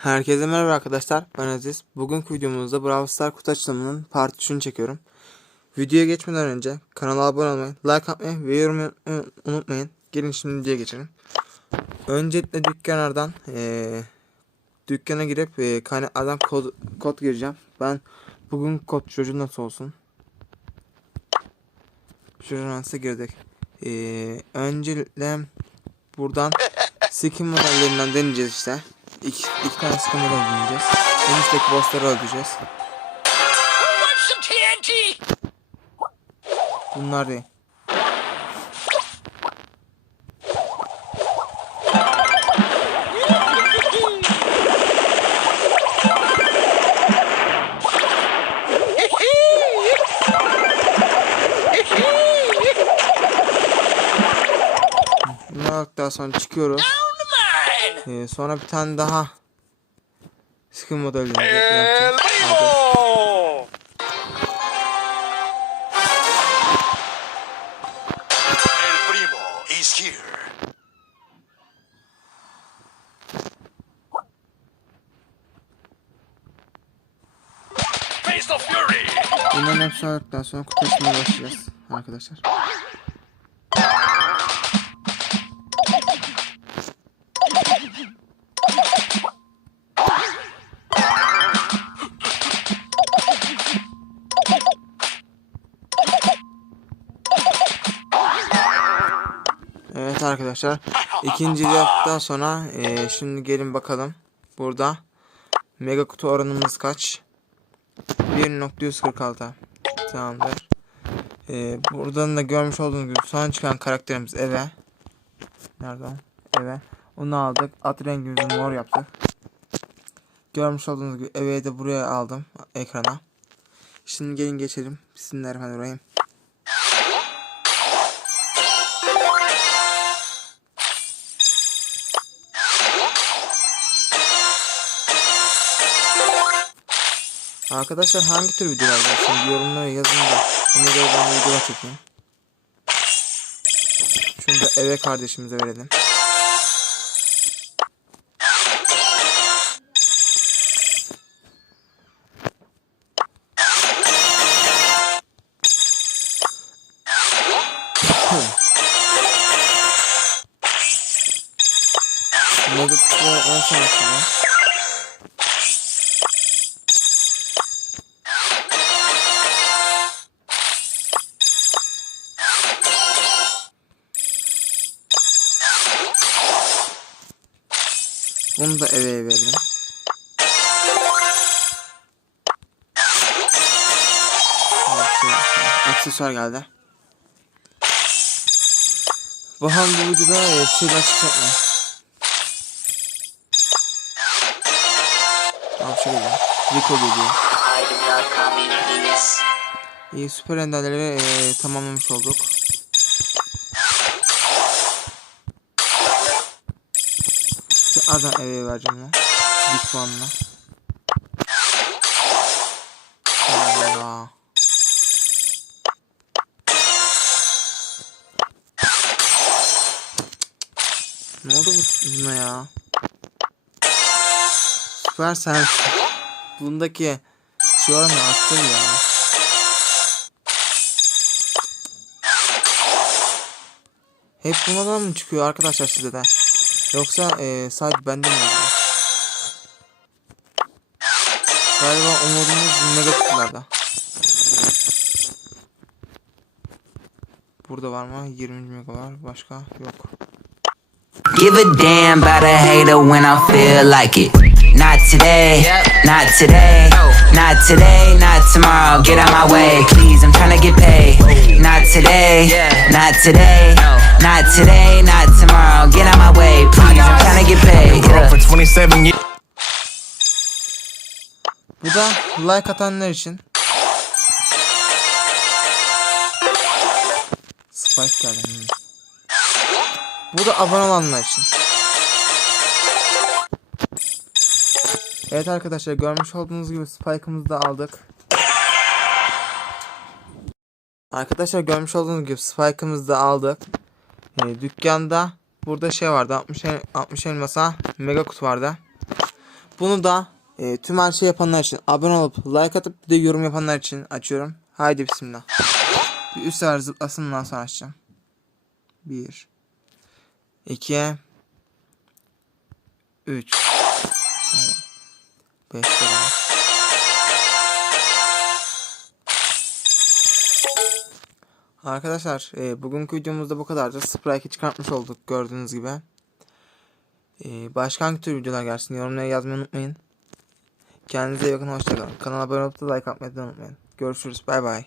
Herkese merhaba arkadaşlar. Ben Aziz. Bugünkü videomuzda Brawl Stars kutu açılımının part 3'ünü çekiyorum. Videoya geçmeden önce kanala abone olmayı, like atmayı ve yorum unutmayın. Gelin şimdi videoya geçelim. Öncelikle dükkanlardan eee dükkana girip eee kaynaklardan kod, kod gireceğim. Ben bugün kod çocuğu nasıl olsun? Çocuğu nasıl girdik? Eee öncelikle buradan skin modellerinden deneyeceğiz işte. İki, iki tane skin model deneyeceğiz. En üstteki bossları öldüreceğiz. Bunlar değil. Bunlar aldıktan sonra çıkıyoruz. Ee, sonra bir tane daha skin modeli yapacağız. El Primo! El Primo is here. Face of Fury! Bunların hepsini aldıktan sonra kutu açmaya başlayacağız arkadaşlar. Evet arkadaşlar. ikinci yaptıktan sonra eee, şimdi gelin bakalım. Burada mega kutu oranımız kaç? 1.146 Tamamdır. Ee, buradan da görmüş olduğunuz gibi son çıkan karakterimiz eve. Nerede o? Eve. Onu aldık. At rengimizi mor yaptık. Görmüş olduğunuz gibi eveyi de buraya aldım ekrana. Şimdi gelin geçelim. Bismillahirrahmanirrahim. Arkadaşlar hangi tür videolar var? Şimdi yorumlara yazın da ona göre ben de videolar çekeyim. Şunu da eve kardeşimize verelim. Mega kutular 10 sonrasında. Bunu da eve verelim. Aksesuar geldi. Bakalım bu videoda şeyler çıkacak mı? Tamam şu geliyor. Rico geliyor. İyi süper enderleri e, tamamlamış olduk. Tekrardan eve vereceğim lan. Bir puanla. Allah. Ne oldu bu buna ya? Süper sen. Bundaki şey mı attın ya? Hep bunlardan mı çıkıyor arkadaşlar size de? Yoksa eee sadece bende mi oluyor? Galiba umudumuz mega kutularda. Burada var mı? 20 mega var. Başka yok. Give a damn about a hater when I feel like it. Not today, not today, not today, not tomorrow. Get out my way, please. I'm tryna get paid. Not today, not today, not today, not tomorrow. Get out my way, please. I'm tryna get paid. Yeah. for 27 years. Bu da like atanlar için. Spike geldi. hmm. Bu da abone olanlar için. Evet arkadaşlar görmüş olduğunuz gibi Spike'ımızı da aldık. Arkadaşlar görmüş olduğunuz gibi Spike'ımızı da aldık. Ee, dükkanda burada şey vardı 60, el- 60 elmasa mega kutu vardı. Bunu da e, tüm her şey yapanlar için abone olup like atıp bir de yorum yapanlar için açıyorum. Haydi bismillah. Bir üst sefer zıplasın ondan sonra açacağım. 1 2 3 5 Arkadaşlar e, bugünkü videomuzda bu kadardı. Sprite'i çıkartmış olduk gördüğünüz gibi. E, başka hangi tür videolar gelsin yorumlara yazmayı unutmayın. Kendinize iyi bakın hoşçakalın. Kanala abone olup da like atmayı unutmayın. Görüşürüz bay bay.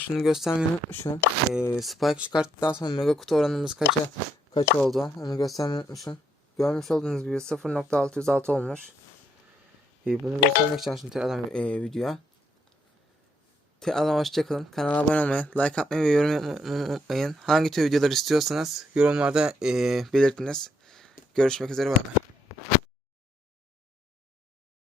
Şunu göstermeyi unutmuşum. E, Spike çıkarttıktan sonra mega kutu oranımız kaça kaç oldu onu göstermeyi unutmuşum. Görmüş olduğunuz gibi 0.606 olmuş. E, bunu göstermek için şimdi tekrardan e, videoya. Tekrardan hoşçakalın. Kanala abone olmayı, like atmayı ve yorum yapmayı unutmayın. Hangi tür videolar istiyorsanız yorumlarda e, belirtiniz. Görüşmek üzere bay bay.